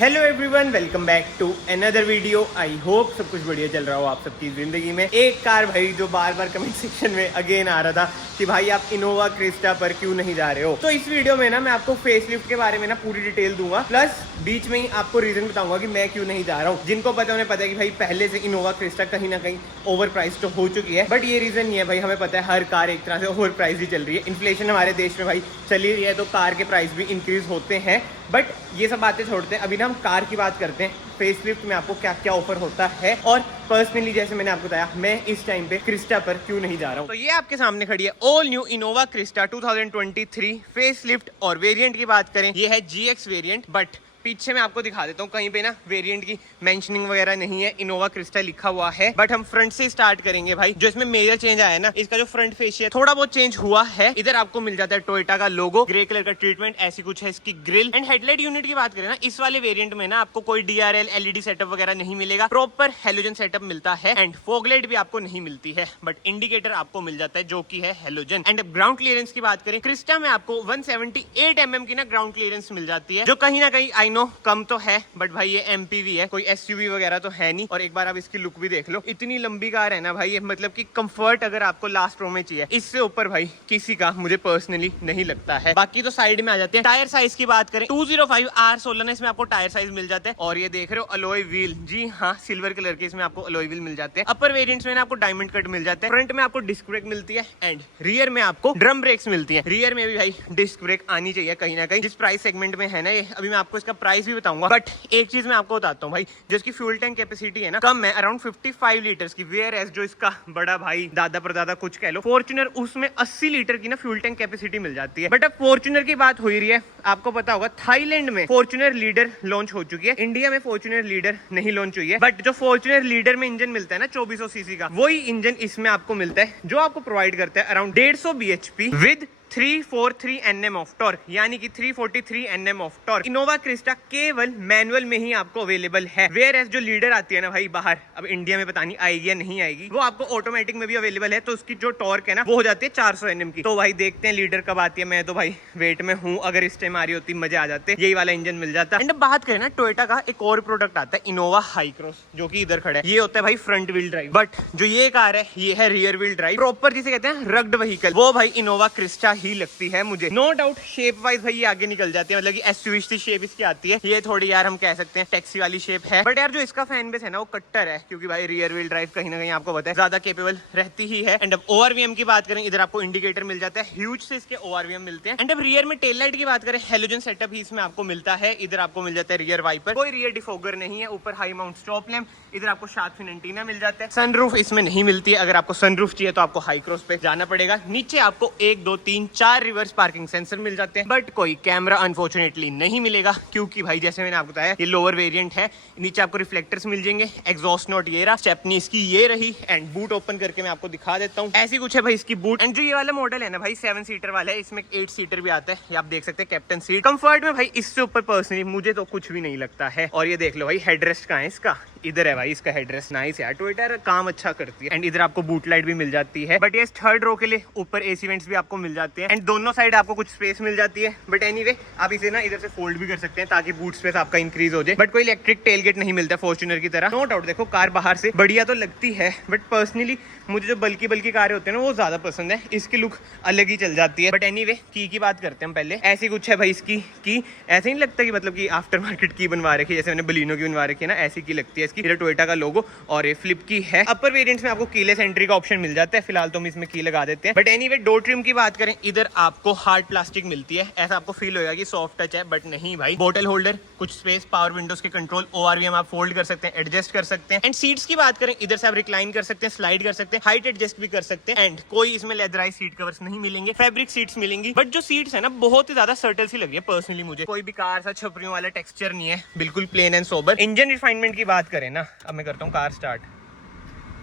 Hello everyone, welcome back to another video. I hope सब कुछ बढ़िया चल रहा हो आप सबकी जिंदगी में। एक कार भाई जो बार बार कमेंट सेक्शन में अगेन आ रहा था कि भाई आप इनोवा क्रिस्टा पर क्यों नहीं जा रहे हो। तो इस वीडियो में ना मैं आपको फेसलिफ्ट के बारे में ना पूरी डिटेल दूंगा, प्लस बीच में ही आपको रीजन बताऊंगा कि मैं क्यों नहीं जा रहा हूँ। जिनको पता उन्हें पता है कि भाई पहले से इनोवा क्रिस्टा कहीं ना कहीं ओवर प्राइस तो हो चुकी है, बट ये रीजन नहीं है भाई। हमें पता है हर कार एक तरह से ओवर प्राइस ही चल रही है। इन्फ्लेशन हमारे देश में भाई चल ही रही है, तो कार के प्राइस भी इंक्रीज होते हैं। बट ये सब बातें छोड़ते हैं, अभी ना हम कार की बात करते हैं। फेसलिफ्ट में आपको क्या क्या ऑफर होता है, और पर्सनली जैसे मैंने आपको बताया मैं इस टाइम पे क्रिस्टा पर क्यों नहीं जा रहा हूँ। तो ये आपके सामने खड़ी है all new Innova Crysta 2023 facelift. और वेरिएंट की बात करें ये है GX वेरिएंट, बट पीछे मैं आपको दिखा देता हूँ, कहीं पे ना वेरिएंट की मेंशनिंग वगैरह नहीं है, इनोवा क्रिस्टा लिखा हुआ है। बट हम फ्रंट से स्टार्ट करेंगे भाई। जो इसमें मेजर चेंज आया है ना, इसका जो फ्रंट फेशिया थोड़ा बहुत चेंज हुआ है। इधर आपको मिल जाता है टोयोटा का लोगो, ग्रे कलर का ट्रीटमेंट, ऐसी कुछ है इसकी ग्रिल। एंड हेडलाइट यूनिट की बात करें ना, इस वाले वेरिएंट में ना आपको कोई DRL LED सेटअप वगैरह नहीं मिलेगा, प्रॉपर हेलोजन सेटअप मिलता है। एंड फॉगलाइट भी आपको नहीं मिलती है, बट इंडिकेटर आपको मिल जाता है जो की है हेलोजन। एंड ग्राउंड क्लियरेंस की बात करें, क्रिस्टा में आपको 178 mm की ना ग्राउंड क्लियरेंस मिल जाती है, जो कहीं ना कहीं आई नो कम तो है, बट भाई ये MPV है, कोई SUV वगैरह तो है नहीं। और एक बार आप इसकी लुक भी देख लो, इतनी लंबी कार है ना भाई, ये मतलब कि कंफर्ट अगर आपको लास्ट रो में चाहिए, इससे ऊपर भाई किसी का मुझे पर्सनली नहीं लगता है। बाकी तो साइड में आ जाते हैं। टायर साइज की बात करें 205 R16 इसमें आपको टायर साइज मिल जाता है। और ये देख रहे हो अलॉय व्हील, जी हाँ सिल्वर कलर के इसमें आपको अलॉय व्हील मिल जाते हैं। अपर वेरिएंट्स में आपको डायमंड कट मिल जाता है। फ्रंट में आपको डिस्क ब्रेक मिलती है, एंड रियर में आपको ड्रम ब्रेक्स मिलती है। रियर में भी भाई डिस्क ब्रेक आनी चाहिए कहीं ना कहीं, जिस प्राइस सेगमेंट में है ना ये। अभी मैं आपको इसका प्राइस भी बताऊंगा, बट एक चीज मैं आपको बताता हूँ भाई, जो इसकी फ्यूल टैंक कैपेसिटी है ना कम है, अराउंड 55 लीटर्स की। वेयर एज जो इसका बड़ा भाई दादा परदादा कुछ कह लो फॉर्च्यूनर, उसमें 80 लीटर की ना फ्यूल टैंक कैपेसिटी मिल जाती है। बट अब फॉर्च्यूनर की बात हो रही है, आपको पता होगा थाईलैंड में फॉर्च्यूनर लीडर लॉन्च हो चुकी है, इंडिया में फॉर्च्यूनर लीडर नहीं लॉन्च हुई है। बट जो फॉर्च्यूनर लीडर में इंजन मिलता है ना 2400 सीसी का, वही इंजन इसमें आपको मिलता है, जो आपको प्रोवाइड करता है around 150 bhp with 343 Nm of torque, यानी कि 343 Nm of torque. Innova Crysta केवल मैनुअल में ही आपको अवेलेबल है। वेयर एज जो लीडर आती है ना भाई बाहर, अब इंडिया में पता नहीं आएगी या नहीं आएगी, वो आपको ऑटोमेटिक में भी अवेलेबल है। तो उसकी जो टॉर्क है ना वो हो जाती है 400 Nm की। तो भाई देखते हैं लीडर कब आती है। मैं तो भाई वेट में हूँ, अगर इस टाइम आ रही होती मजे आ जाते, यही वाला इंजन मिल जाता। एंड बात करें ना टोयोटा का एक और प्रोडक्ट आता है इनोवा हाई क्रॉस, जो कि इधर खड़ा है। ये होता है भाई फ्रंट व्हील ड्राइव, बट जो ये कार है ये है रियर व्हील ड्राइव, प्रॉपर जिसे कहते हैं रग्ड व्हीकल। वो भाई इनोवा क्रिस्टा ही लगती है मुझे। नो डाउट शेप वाइज भाई ये आगे निकल जाती है, मतलब कि SUV सी शेप इसकी आती है। ये थोड़ी यार हम कह सकते हैं टैक्सी वाली शेप है, बट यार जो इसका फैन बेस है ना वो कट्टर है, क्योंकि भाई रियर व्हील ड्राइव कहीं ना कहीं आपको पता है ज्यादा केपेबल रहती ही है। एंड अब ORVM की बात करें, इधर आपको इंडिकेटर मिल जाता है, ह्यूज से इसके ORVM मिलते हैं। एंड अब रियर में टेल लाइट की बात करें, हेलोजन सेटअप ही इसमें आपको मिलता है। इधर आपको मिल जाता है रियर वाइपर, कोई रियर डिफोगर नहीं है। ऊपर हाई माउंट स्टॉप लैंप, इधर आपको शार्क फिन एंटीना मिल जाता है। सनरूफ इसमें नहीं मिलती है, अगर आपको सनरूफ चाहिए तो आपको हाई क्रॉस पे जाना पड़ेगा। नीचे आपको 1 2 3 4 रिवर्स पार्किंग सेंसर मिल जाते हैं, बट कोई कैमरा अनफॉर्चुनेटली नहीं मिलेगा, क्योंकि भाई जैसे मैंने आपको बताया ये लोअर वेरिएंट है। नीचे आपको रिफ्लेक्टर्स मिल जाएंगे, एग्जॉस्ट नोट ये रहा, स्टेपनी इसकी ये रही। एंड बूट ओपन करके मैं आपको दिखा देता हूँ, ऐसी कुछ है भाई इसकी बूट। एंड जो ये वाला मॉडल है ना भाई 7 सीटर वाला है, इसमें 8 सीटर भी आता है, ये आप देख सकते हैं कैप्टन सीट। कंफर्ट में भाई इससे ऊपर पर्सनली मुझे तो कुछ भी नहीं लगता है। और ये देख लो भाई हेडरेस्ट कहाँ है इसका, इधर है भाई इसका हेडरेस्ट। नाइस यार, टोयोटा काम अच्छा करती है। एंड इधर आपको बूट लाइट भी मिल जाती है, बट ये थर्ड रो के लिए ऊपर AC वेंट्स भी आपको मिल जाते हैं। एंड दोनों साइड आपको कुछ स्पेस मिल जाती है, बट एनीवे आप इसे ना इधर से फोल्ड भी कर सकते हैं ताकि बूट स्पेस आपका इंक्रीज हो जाए। बट कोई इलेक्ट्रिक टेलगेट नहीं मिलता फॉर्च्यूनर की तरह। नो डाउट देखो कार बाहर से बढ़िया तो लगती है, बट पर्सनली मुझे जो बल्कि कारें होते हैं ना वो ज्यादा पसंद है, इसकी लुक अलग ही चल जाती है। बट एनीवे की बात करते हैं हम पहले। ऐसी कुछ है भाई इसकी की, ऐसे नहीं लगता कि मतलब कि आफ्टर मार्केट की बनवा रखी है, जैसे मैंने बलिनो की बनवा रखी है ना, ऐसी की लगती है इसकी। टोयोटा का लोगो और ये फ्लिप की है। अपर वेरिएंट्स में आपको कीलेस एंट्री का ऑप्शन मिल जाता है, फिलहाल तो हम इसमें की लगा देते हैं। बट एनीवे डोर ट्रिम की बात करें, इधर आपको हार्ड प्लास्टिक मिलती है, ऐसा आपको फील होगा कि सॉफ्ट टच है, बट नहीं भाई। बोतल होल्डर, कुछ स्पेस, पावर विंडोज के कंट्रोल, ORVM आप फोल्ड कर सकते हैं, एडजस्ट कर सकते हैं। एंड सीट्स की बात करें, इधर से आप रिक्लाइन कर सकते हैं, स्लाइड कर सकते हैं, हाइट एडजस्ट भी कर सकते हैं। एंड कोई इसमें लेदराइज सीट कवर्स नहीं मिलेंगे, फैब्रिक सीट्स मिलेंगी। बट जो सीट्स है ना बहुत ही ज्यादा सर्टल सी लगी है पर्सनली मुझे, कोई भी कार सा छपरियों वाला टेक्सचर नहीं है, बिल्कुल plain and sober. Engine refinement की बात करें ना, अब मैं करता हूँ कार स्टार्ट।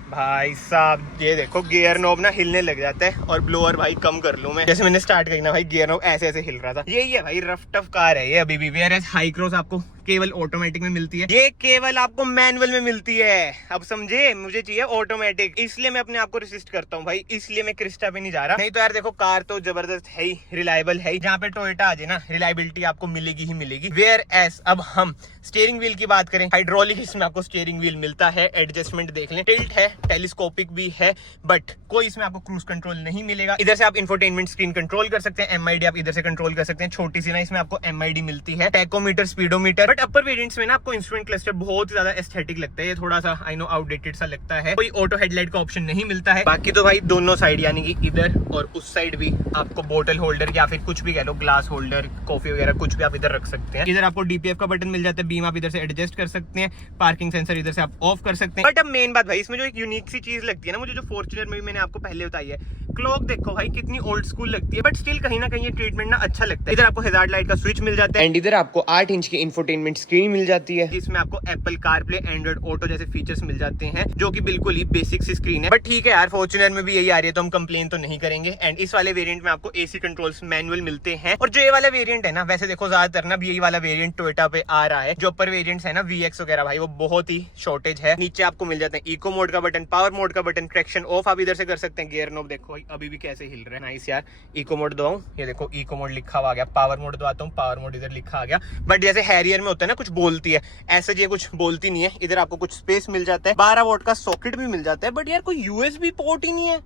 भाई साहब ये देखो गियर नॉब ना हिलने लग जाता है, और ब्लोअर भाई कम कर लूं मैं, जैसे मैंने स्टार्ट करी ना भाई गियर नॉब ऐसे ऐसे हिल रहा था। यही है भाई रफ टफ कार है ये अभी भी। वेयर एज हाई क्रॉस आपको केवल ऑटोमेटिक में मिलती है, ये केवल आपको मैनुअल में मिलती है। अब समझे, मुझे चाहिए ऑटोमेटिक, इसलिए मैं अपने आप को रेसिस्ट करता हूँ भाई, इसलिए मैं क्रिस्टा पे नहीं जा रहा। नहीं तो यार देखो कार तो जबरदस्त है ही, रिलायबल है ही, जहाँ पे टोयोटा आ जाए ना रिलायबिलिटी आपको मिलेगी ही मिलेगी। वेयर एस अब हम स्टीयरिंग व्हील की बात करें, हाइड्रोलिक इसमें आपको स्टीयरिंग व्हील मिलता है, एडजस्टमेंट देख लें, टिल्ट है, टेलीस्कोपिक भी है, बट कोई इसमें आपको क्रूज कंट्रोल नहीं मिलेगा। इधर से आप इंफोटेनमेंट स्क्रीन कंट्रोल कर सकते हैं, MID आप इधर से कंट्रोल कर सकते हैं, छोटी सी ना इसमें आपको MID मिलती है, tachometer, speedometer. But upper variants में ना आपको इंस्ट्रूमेंट क्लस्टर बहुत ज्यादा एस्थेटिक लगता है, ये थोड़ा सा आई नो आउटडेटेड सा लगता है, कोई ऑटो हेडलाइट का ऑप्शन नहीं मिलता है। बाकी तो भाई दोनों साइड यानी कि इधर और उस साइड भी आपको बोतल होल्डर या फिर कुछ भी कह लो, ग्लास होल्डर, कॉफी वगैरह कुछ भी आप इधर रख सकते हैं। इधर आपको DPF का बटन मिल जाता है, बीम आप इधर से एडजस्ट कर सकते हैं, पार्किंग सेंसर इधर से आप ऑफ कर सकते हैं। बट अब मेन बात भाई, इसमें जो एक यूनिक सी चीज लगती है ना मुझे, जो फॉर्च्यूनर में भी मैंने आपको पहले बताई है, क्लॉक देखो भाई कितनी ओल्ड स्कूल लगती है, बट स्टिल कहीं ना कहीं ये ट्रीटमेंट ना अच्छा लगता है। इधर आपको हैजार्ड लाइट का स्विच मिल जाता है, एंड इधर आपको 8 इंच की इंफोटेनमेंट स्क्रीन मिल जाती है, जिसमें आपको एप्पल कारप्ले, एंड्रॉइड ऑटो जैसे फीचर्स मिल जाते हैं, जो कि बिल्कुल ही बेसिक सी स्क्रीन है। बट ठीक है यार, फॉर्च्यूनर में भी यही आ रही है तो हम कंप्लेन तो नहीं करेंगे। एंड इस वाले वेरिएंट में आपको AC कंट्रोल्स मैनुअल मिलते हैं, और जो ये वाला वेरिएंट है ना, वैसे देखो ज्यादातर ना यही वाला वेरिएंट टोयोटा पे आ रहा है, जो अपर वेरिएंट्स है ना VX वगैरह भाई वो बहुत ही शॉर्टेज है। नीचे आपको मिल जाते हैं इको मोड का बटन, पावर मोड का बटन, ट्रैक्शन ऑफ आप इधर से कर सकते हैं, गियर नॉब देखो भाई अभी भी कैसे हिल रहा है, नाइस यार। इको मोड दबाऊं, ये देखो इको मोड लिखा हुआ आ गया, पावर मोड दबाता हूँ, पावर मोड इधर लिखा आ गया। बट जैसे हैरियर में होता है ना कुछ बोलती है, ऐसे ये कुछ बोलती नहीं है। इधर आपको कुछ स्पेस मिल जाता है, 12 वोल्ट का सॉकेट भी मिल जाता है, बट यार कोई USB पोर्ट ही नहीं है।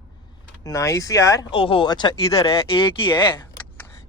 नाइस यार, ओहो अच्छा इधर है, एक ही है,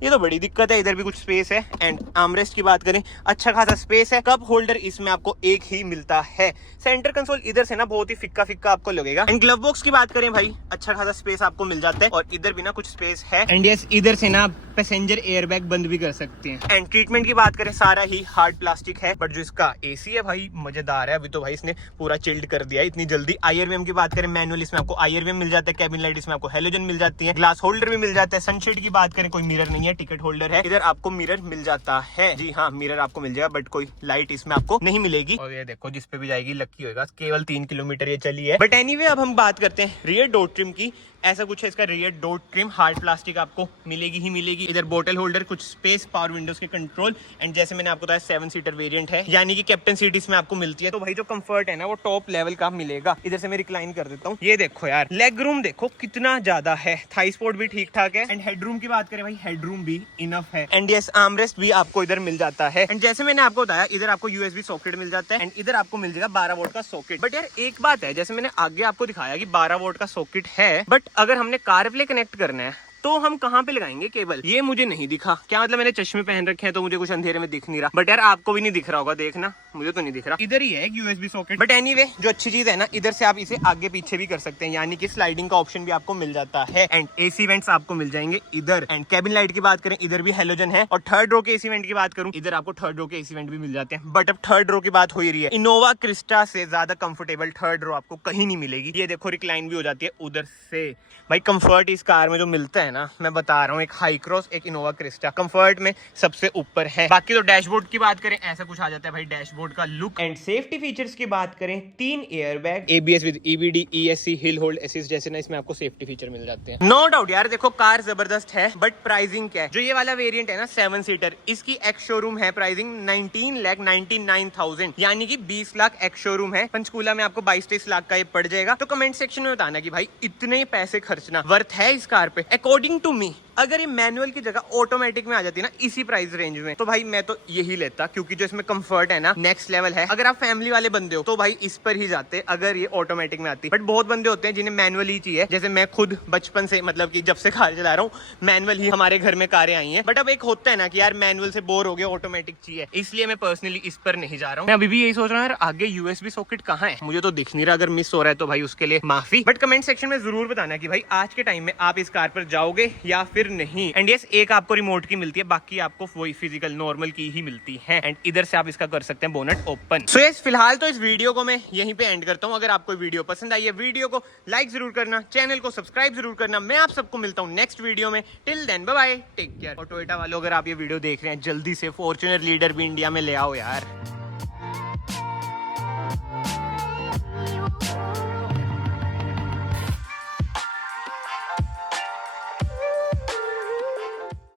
ये तो बड़ी दिक्कत है। इधर भी कुछ स्पेस है। एंड आर्मरेस्ट की बात करें, अच्छा खासा स्पेस है। कप होल्डर इसमें आपको एक ही मिलता है। सेंटर कंसोल इधर से ना बहुत ही फिक्का फिक्का आपको लगेगा। एंड ग्लव बॉक्स की बात करें भाई, अच्छा खासा स्पेस आपको मिल जाता है, और इधर भी ना कुछ स्पेस है। एंड यस, इधर से ना पैसेंजर एयरबैग बंद भी कर सकते हैं। एंड ट्रीटमेंट की बात करें, सारा ही हार्ड प्लास्टिक है, बट जो इसका AC है भाई मजेदार है। अभी तो भाई इसने पूरा चिल्ड कर दिया है इतनी जल्दी। IRVM की बात करें, मैनुअल इसमें आपको IRVM मिल जाता है, कैबिन लाइट इसमें आपको हेलोजन मिल जाती है, ग्लास होल्डर भी मिल जाता है। सनशेड की बात करें, कोई मिरर नहीं है, टिकट होल्डर है। इधर आपको मिरर मिल जाता है, जी हाँ मिरर आपको मिल जाएगा, बट कोई लाइट इसमें आपको नहीं मिलेगी। और ये देखो जिस पे भी जाएगी लकी होगा, केवल 3 किलोमीटर ये चली है। बट एनीवे अब हम बात करते हैं रियर डोर ट्रिम की। ऐसा कुछ है इसका rear door trim, hard plastic आपको मिलेगी ही मिलेगी। इधर बोतल होल्डर, कुछ स्पेस, पावर विंडोज के कंट्रोल। एंड जैसे मैंने आपको बताया 7 सीटर वेरिएंट है, यानी कि कैप्टन सीट इसमें आपको मिलती है। तो भाई जो कंफर्ट है ना वो टॉप लेवल का मिलेगा। इधर से मैं रिक्लाइन कर देता हूँ, ये देखो यार लेग रूम देखो कितना ज्यादा है, थाई स्पोर्ट भी ठीक ठाक है। एंड हेडरूम की बात करें भाई, हेडरूम भी इनफ है। एंड यस, आर्मरेस्ट भी आपको इधर मिल जाता है। एंड जैसे मैंने आपको बताया, इधर आपको USB सॉकेट मिल जाता है, एंड इधर आपको मिल जाएगा 12 वोल्ट का सॉकेट। बट यार एक बात है, जैसे मैंने आगे आपको दिखाया कि 12 वोल्ट का सॉकेट है, बट अगर हमने कार प्ले कनेक्ट करना है तो हम कहाँ पे लगाएंगे केबल, ये मुझे नहीं दिखा। क्या मतलब, मैंने चश्मे पहन रखे हैं तो मुझे कुछ अंधेरे में दिख नहीं रहा, बट यार आपको भी नहीं दिख रहा होगा, देखना मुझे तो नहीं दिख रहा। इधर ही है एक USB सॉकेट। बट एनीवे जो अच्छी चीज है ना, इधर से आप इसे आगे पीछे भी कर सकते हैं, यानी कि स्लाइडिंग का ऑप्शन भी आपको मिल जाता है। एंड AC वेंट्स आपको मिल जाएंगे इधर। एंड कैबिन लाइट की बात करें, इधर भी हेलोजन है। और थर्ड रो के AC वेंट की बात करूं, इधर आपको थर्ड रो के AC वेंट भी मिल जाते हैं। बट अब थर्ड रो की बात हो ही रही है, इनोवा क्रिस्टा से ज्यादा कंफर्टेबल थर्ड रो आपको कहीं नहीं मिलेगी। ये देखो रिक्लाइन भी हो जाती है उधर से। भाई कंफर्ट इस कार में जो मिलता है ना, मैं बता रहा हूँ, एक हाई क्रॉस, एक इनोवा क्रिस्टा कंफर्ट में सबसे ऊपर है। बाकी तो डैशबोर्ड की बात करें, ऐसा कुछ आ जाता है भाई डैशबोर्ड का लुक। एंड सेफ्टी फीचर्स की बात करें, 3 airbag, ABS with EBD, ESC, hill hold assist जैसे ना इसमें आपको सेफ्टी फीचर मिल जाते हैं। नो डाउट यार देखो कार जबरदस्त है, बट प्राइसिंग क्या है। जो ये वाला वेरिएंट है ना 7 सीटर, इसकी एक्स शोरूम है प्राइसिंग 19,99,000, यानी कि 20 लाख एक्स शोरूम है। पंचकूला में आपको 22-23 लाख का ये पड़ जाएगा। तो कमेंट सेक्शन में बताना कि भाई इतने पैसे खर्चना वर्थ है इस कार पे। अकॉर्डिंग टू मी, अगर ये मैनुअल की जगह ऑटोमेटिक में आ जाती है ना इसी प्राइस रेंज में, तो भाई मैं तो यही लेता, क्योंकि जो इसमें कंफर्ट है ना नेक्स्ट लेवल है। अगर आप फैमिली वाले बंदे हो तो भाई इस पर ही जाते अगर ये ऑटोमेटिक में आती। बट बहुत बंदे होते हैं जिन्हें मैनुअल ही चाहिए, जैसे मैं खुद बचपन से, मतलब कि जब से कार चला रहा हूँ मैनुअल ही हमारे घर में कारें आई हैं। बट अब एक होता है ना कि यार मैनुअल से बोर हो गया, ऑटोमेटिक चाहिए, इसलिए मैं पर्सनली इस पर नहीं जा रहा हूँ। मैं अभी भी यही सोच रहा हूँ यार आगे USB सॉकेट कहाँ है, मुझे तो दिख नहीं रहा। अगर मिस हो रहा है तो भाई उसके लिए माफी। बट कमेंट सेक्शन में जरूर बताना कि भाई आज के टाइम में आप इस कार पर जाओगे या फिर नहीं। एंड एक आपको रिमोट की मिलती है, बाकी आपको वही फिजिकल नॉर्मल की ही मिलती है। एंड इधर से आप इसका कर सकते हैं बोनट ओपन। सो यस, फिलहाल तो इस वीडियो को मैं यहीं पे एंड करता हूं। अगर आपको वीडियो पसंद आई है, वीडियो को लाइक जरूर करना, चैनल को सब्सक्राइब जरूर करना। मैं आप सबको मिलता हूं नेक्स्ट वीडियो में। Till then bye bye, take care. और टोयोटा वालों, अगर आप ये वीडियो देख रहे हैं, जल्दी से फॉर्च्यूनर लीडर भी इंडिया में ले आओ यार।